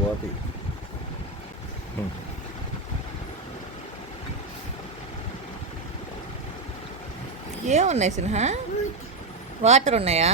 పోతాయి. ఏమున్నాయి సింహ? వాటర్ ఉన్నాయా?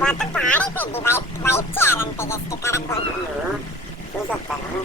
మొత్తం పాడైపోయింది. వైప్ చేయాలంటే జస్ట్ కడగ చూసొస్తాను.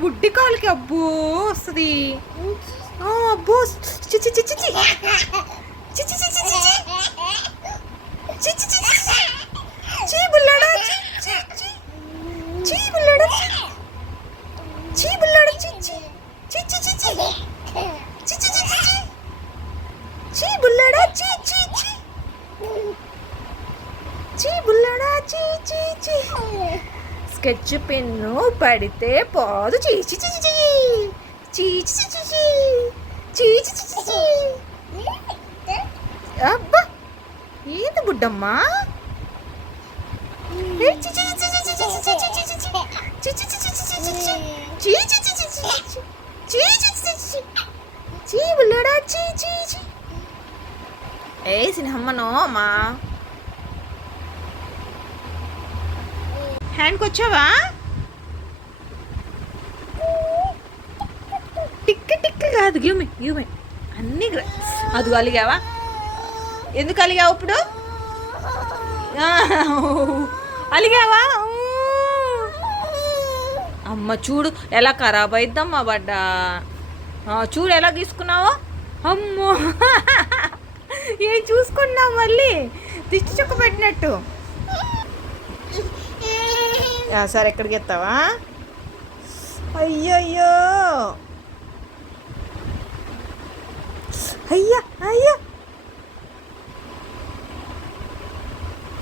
బుడ్డి కాలుకి అబ్బో వస్తుంది. అబ్బో చిచి చిచి చిచి చిచి చిచి చిచి చిచి చీ బుల్లడా చీ చీ బుల్లడా చీ బుల్లడా చీ చీ చీ చీ చీ చీ చీ చీ చీ బుల్లడా చీ చీ చీ చీ బుల్లడా చీ చీ చీ స్కెచ్ పెన్ను పడితే పోదు చీచి చీచి చీచి చీచి చీచి చీచి. అబ్బా ఏంది బుడ్డమ్మా? ఏ సినిహమ్మనో అమ్మా హ్యాండ్కి వచ్చావా? టిక్ టిక్ కాదు, గివ్ మీ అన్నీ అది అలిగావా? ఎందుకు అలిగావు ఇప్పుడు? అలిగావా? అమ్మ చూడు ఎలా ఖరాబ్ అయిద్దమ్మా బడ్డా. చూడు ఎలా గీసుకున్నావో. అమ్మో ఏం చూసుకున్నావు మళ్ళీ దిష్టి చుక్క పెట్టినట్టు. సరే ఎక్కడికి ఎత్తావా? అయ్యయ్యో అయ్యా అయ్యో.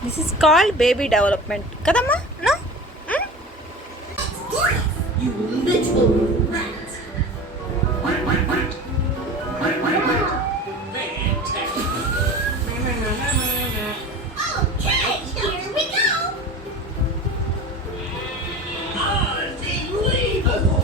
This is called baby development కదమ్మా? No You little rat! Okay, here we go! Unbelievable!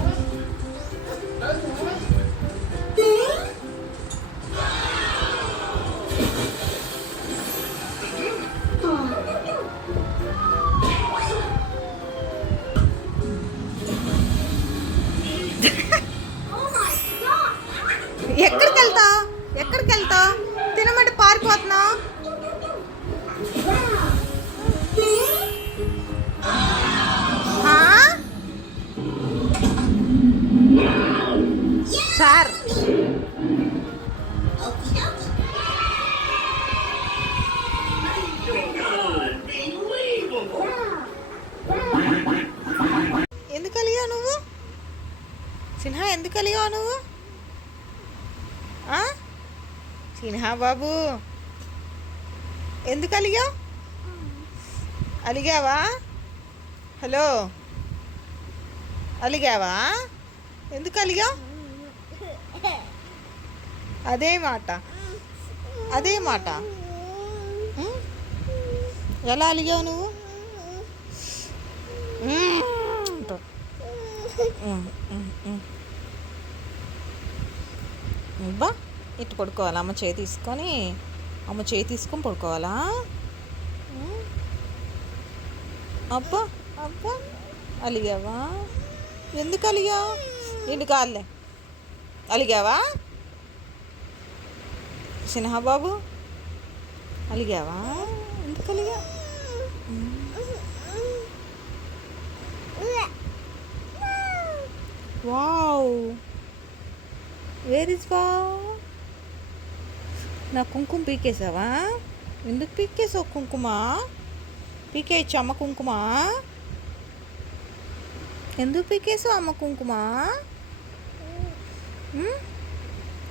ఎక్కడికి వెళ్తావు? తినమంటే పారిపోతున్నావు. సార్ ఎందుకు కలిగావు నువ్వు? సిన్హా ఎందుకు కలిగావు నువ్వు? సిన్హా బాబు ఎందుకు అలిగావు? అలిగావా? హలో అలిగావా? ఎందుకు అలిగావు? అదే మాట ఎలా అలిగావు నువ్వు? బా ఇటు పడుకోవాలా? అమ్మ చేయి తీసుకొని పడుకోవాలా? అబ్బా అబ్బా అలిగావా? ఎందుకు అలిగావు? నిన్ను కాదులే అలిగావా? సిన్హా బాబు అలిగావా? ఎందుకు అలిగా? Wow where is wow. నా కుంకుమ పీకేసావా? ఎందుకు పీకేసావు కుంకుమ? పీకేయచ్చు అమ్మ కుంకుమ. ఎందుకు పీకేసావు అమ్మ కుంకుమ?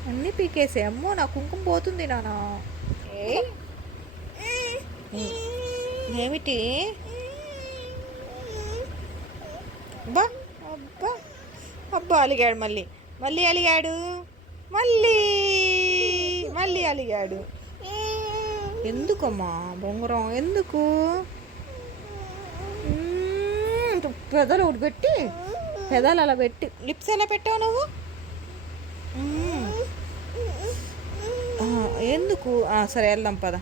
అన్నీ పీకేసే. అమ్మో నా కుంకుమ పోతుంది నాన్న. ఏమిటి? అబ్బా అబ్బా అబ్బా అలిగాడు మళ్ళీ అలిగాడు మళ్ళీ అలిగాడు. ఎందుకమ్మా బొంగరం ఎందుకు? పెదాలు ఒకటి పెట్టి పెదాలు అలా పెట్టి లిప్స్ ఎలా పెట్టావు నువ్వు? ఎందుకు? సరే వెళ్దాం పద.